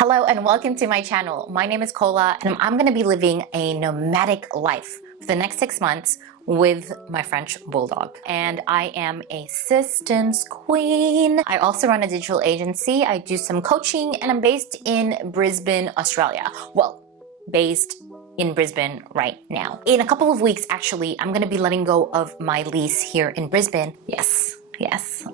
Hello and welcome to my channel. My name is Kola and I'm going to be living a nomadic life for the next 6 months with my French bulldog. And I am a systems queen. I also run a digital agency. I do some coaching and I'm based in Brisbane, Australia. Well, based in Brisbane right now. In a couple of weeks, actually, I'm going to be letting go of my lease here in Brisbane. Yes,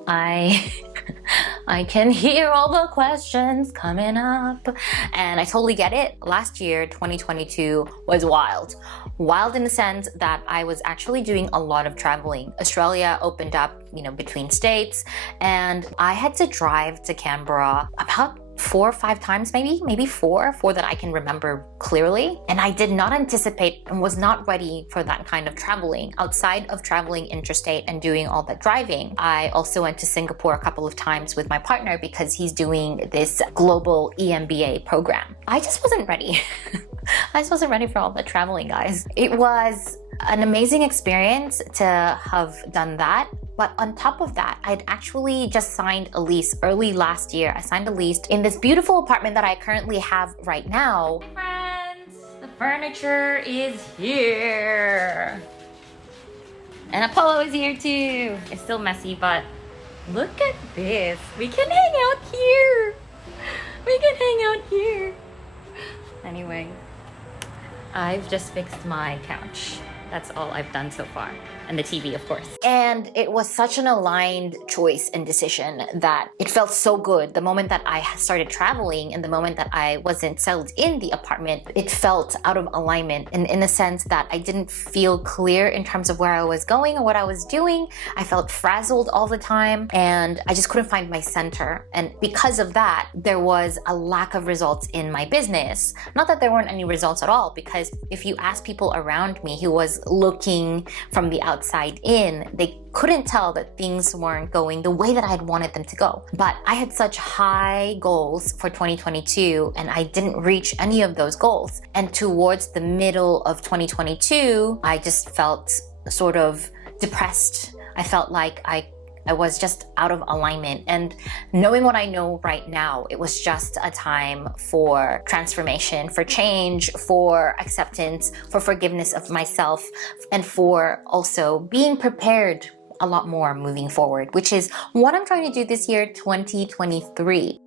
I can hear all the questions coming up and I totally get it. Last year, 2022 was wild. Wild in the sense that I was actually doing a lot of traveling. Australia opened up, between states and I had to drive to Canberra about 4 or 5 times, maybe four that I can remember clearly. And I did not anticipate and was not ready for that kind of traveling. Outside of traveling interstate and doing all that driving, I also went to Singapore a couple of times with my partner because he's doing this global EMBA program. I just wasn't ready. I just wasn't ready for all the traveling, guys. It was an amazing experience to have done that. But on top of that, I'd actually just signed a lease early last year. I signed a lease in this beautiful apartment that I currently have right now. Friends, the furniture is here. And Apollo is here too. It's still messy, but look at this. We can hang out here. We can hang out here. Anyway, I've just fixed my couch. That's all I've done so far. And the TV, of course. And it was such an aligned choice and decision that it felt so good. The moment that I started traveling and the moment that I wasn't settled in the apartment, it felt out of alignment in the sense that I didn't feel clear in terms of where I was going or what I was doing. I felt frazzled all the time and I just couldn't find my center. And because of that, there was a lack of results in my business. Not that there weren't any results at all, because if you ask people around me who was looking from the outside in, they couldn't tell that things weren't going the way that I'd wanted them to go. But I had such high goals for 2022 and I didn't reach any of those goals. And towards the middle of 2022, I just felt sort of depressed. I felt like I was just out of alignment, and knowing what I know right now, it was just a time for transformation, for change, for acceptance, for forgiveness of myself, and for also being prepared a lot more moving forward, which is what I'm trying to do this year, 2023.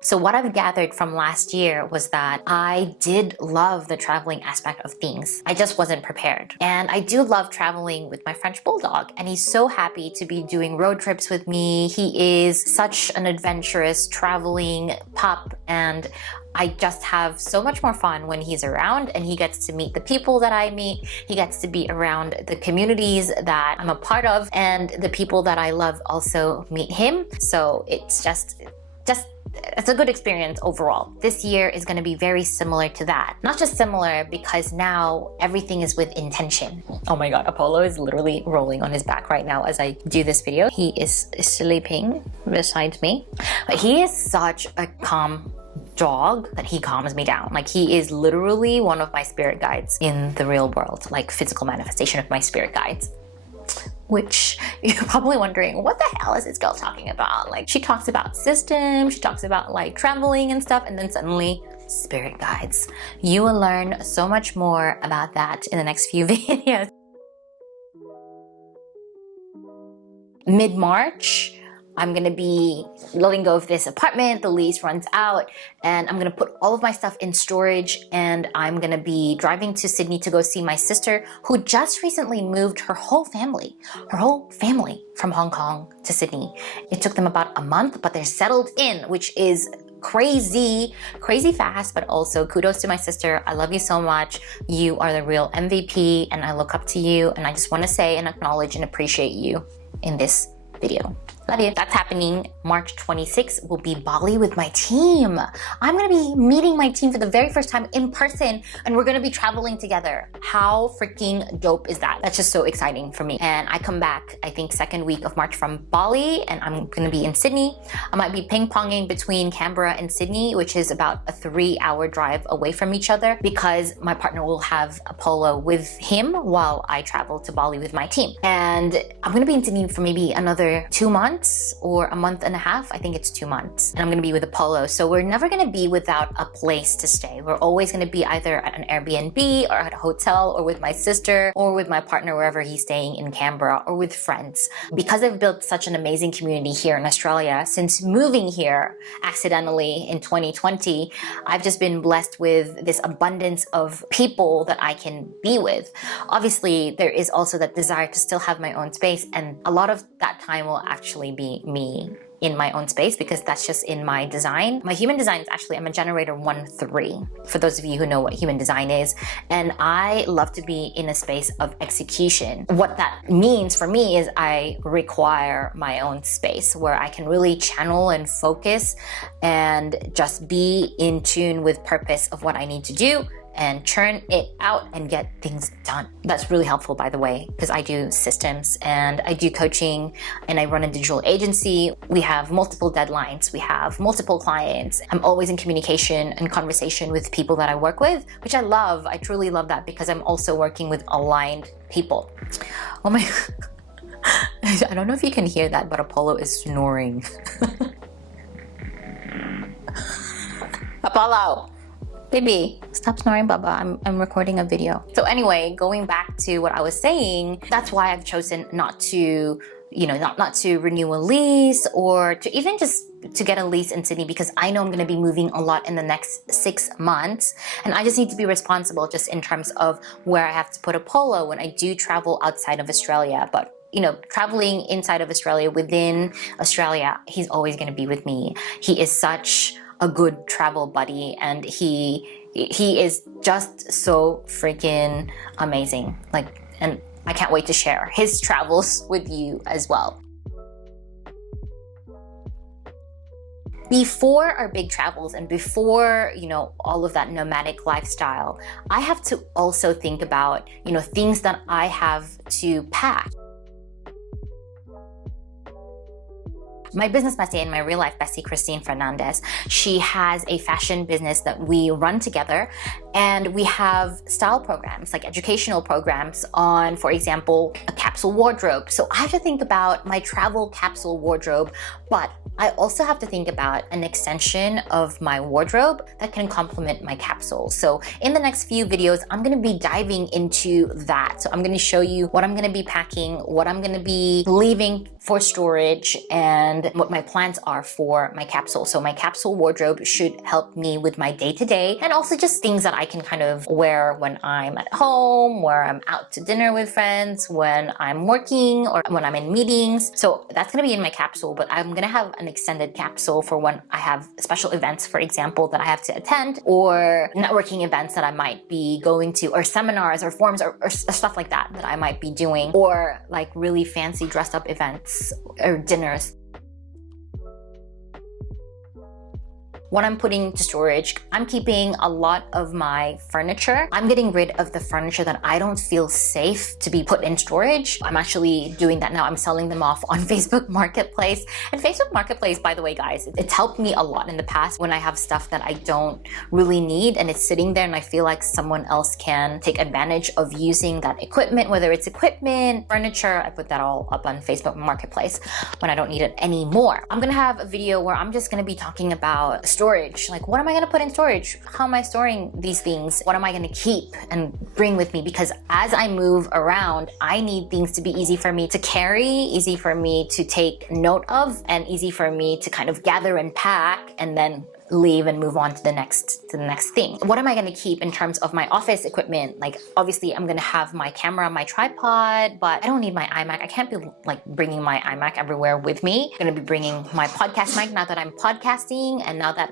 So what I've gathered from last year was that I did love the traveling aspect of things. I just wasn't prepared. And I do love traveling with my French bulldog. And he's so happy to be doing road trips with me. He is such an adventurous traveling pup. And I just have so much more fun when he's around and he gets to meet the people that I meet. He gets to be around the communities that I'm a part of, and the people that I love also meet him. So it's it's a good experience overall. This year is going to be very similar to that. Not just similar, because now everything is with intention. Oh my god, Apollo is literally rolling on his back right now as I do this video. He is sleeping beside me. But he is such a calm dog that he calms me down. Like, he is literally one of my spirit guides in the real world, like physical manifestation of my spirit guides. Which you're probably wondering, what the hell is this girl talking about? Like, she talks about systems, she talks about like traveling and stuff, and then suddenly spirit guides. You will learn so much more about that in the next few videos. Mid-March, I'm gonna be letting go of this apartment, the lease runs out, and I'm gonna put all of my stuff in storage, and I'm gonna be driving to Sydney to go see my sister, who just recently moved her whole family from Hong Kong to Sydney. It took them about a month, but they're settled in, which is crazy fast. But also kudos to my sister. I love you so much. You are the real MVP and I look up to you, and I just want to say and acknowledge and appreciate you in this video. Love you. That's happening March 26th. Will be Bali with my team. I'm gonna be meeting my team for the very first time in person, and we're gonna be traveling together. How freaking dope is that? That's just so exciting for me. And I come back, I think, second week of March from Bali, and I'm gonna be in Sydney. I might be ping-ponging between Canberra and Sydney, which is about a 3-hour drive away from each other, because my partner will have Apollo with him while I travel to Bali with my team. And I'm gonna be in Sydney for maybe another 2 months. months or a month and a half. I think it's 2 months. And I'm gonna be with Apollo. So we're never gonna be without a place to stay. We're always gonna be either at an Airbnb or at a hotel or with my sister or with my partner wherever he's staying in Canberra or with friends. Because I've built such an amazing community here in Australia, since moving here accidentally in 2020, I've just been blessed with this abundance of people that I can be with. Obviously, there is also that desire to still have my own space, and a lot of that time will actually be me in my own space because that's just in my design. My human design is actually, I'm a generator 1-3, for those of you who know what human design is. And I love to be in a space of execution. What that means for me is I require my own space where I can really channel and focus and just be in tune with purpose of what I need to do and churn it out and get things done. That's really helpful, by the way, because I do systems and I do coaching and I run a digital agency. We have multiple deadlines. We have multiple clients. I'm always in communication and conversation with people that I work with, which I love. I truly love that because I'm also working with aligned people. Oh my, I don't know if you can hear that, but Apollo is snoring. Apollo. Baby, stop snoring, Baba. I'm recording a video. So anyway, going back to what I was saying, that's why I've chosen not to, not to renew a lease or to even just to get a lease in Sydney, because I know I'm going to be moving a lot in the next 6 months. And I just need to be responsible just in terms of where I have to put Apollo when I do travel outside of Australia. But traveling inside of Australia, within Australia, he's always going to be with me. He is such a good travel buddy, and he is just so freaking amazing. And I can't wait to share his travels with you as well. Before our big travels and before, all of that nomadic lifestyle, I have to also think about, things that I have to pack. My business bestie and my real life bestie, Christine Fernandez, she has a fashion business that we run together, and we have style programs, like educational programs on, for example, a capsule wardrobe. So I have to think about my travel capsule wardrobe, but I also have to think about an extension of my wardrobe that can complement my capsule. So in the next few videos, I'm gonna be diving into that. So I'm gonna show you what I'm gonna be packing, what I'm gonna be leaving for storage, and what my plans are for my capsule. So my capsule wardrobe should help me with my day-to-day, and also just things that I can kind of wear when I'm at home, where I'm out to dinner with friends, when I'm working, or when I'm in meetings. So that's gonna be in my capsule, but I'm gonna have an extended capsule for when I have special events, for example, that I have to attend, or networking events that I might be going to, or seminars or forums or stuff like that I might be doing, or like really fancy dressed up events or dinners. What I'm putting to storage, I'm keeping a lot of my furniture. I'm getting rid of the furniture that I don't feel safe to be put in storage. I'm actually doing that now. I'm selling them off on Facebook Marketplace. And Facebook Marketplace, by the way, guys, it's helped me a lot in the past when I have stuff that I don't really need and it's sitting there and I feel like someone else can take advantage of using that equipment, whether it's equipment, furniture. I put that all up on Facebook Marketplace when I don't need it anymore. I'm gonna have a video where I'm just gonna be talking about storage. Like, what am I gonna put in storage? How am I storing these things? What am I gonna keep and bring with me? Because as I move around, I need things to be easy for me to carry, easy for me to take note of, and easy for me to kind of gather and pack and then leave and move on to the next thing. What am I gonna keep in terms of my office equipment? Like, obviously I'm gonna have my camera, my tripod, but I don't need my iMac. I can't be like bringing my iMac everywhere with me. I'm gonna be bringing my podcast mic now that I'm podcasting, and now that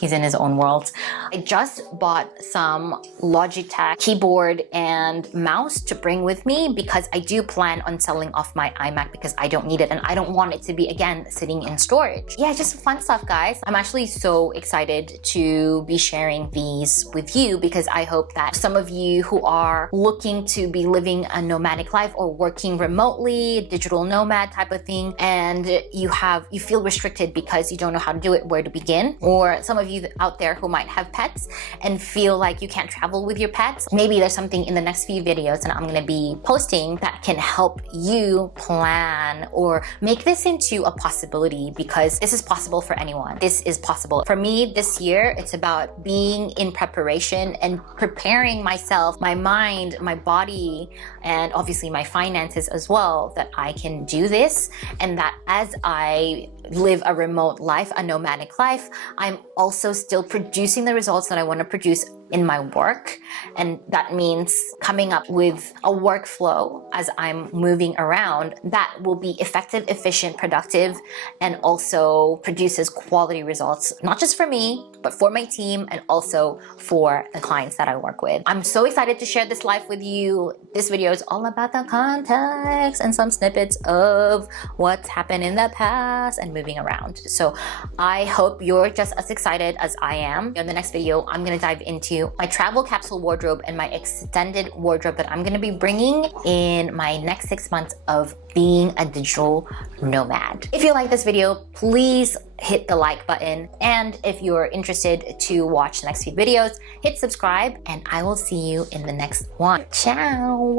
he's in his own world. I just bought some Logitech keyboard and mouse to bring with me because I do plan on selling off my iMac because I don't need it and I don't want it to be, again, sitting in storage. Yeah, just fun stuff, guys. I'm actually so excited to be sharing these with you because I hope that some of you who are looking to be living a nomadic life or working remotely, digital nomad type of thing, and you feel restricted because you don't know how to do it, where to begin, or some of you you out there who might have pets and feel like you can't travel with your pets, maybe there's something in the next few videos that I'm gonna be posting that can help you plan or make this into a possibility, because this is possible for anyone. This is possible. For me this year, it's about being in preparation and preparing myself, my mind, my body, and obviously my finances as well, that I can do this, and that as I live a remote life, a nomadic life, I'm also still producing the results that I want to produce in my work. And that means coming up with a workflow as I'm moving around that will be effective, efficient, productive, and also produces quality results, not just for me, but for my team and also for the clients that I work with. I'm so excited to share this life with you. This video is all about the context and some snippets of what's happened in the past and moving around. So I hope you're just as excited as I am. In the next video, I'm gonna dive into my travel capsule wardrobe and my extended wardrobe that I'm gonna be bringing in my next 6 months of being a digital nomad. If you like this video, please hit the like button. And if you're interested to watch the next few videos, hit subscribe, and I will see you in the next one. Ciao.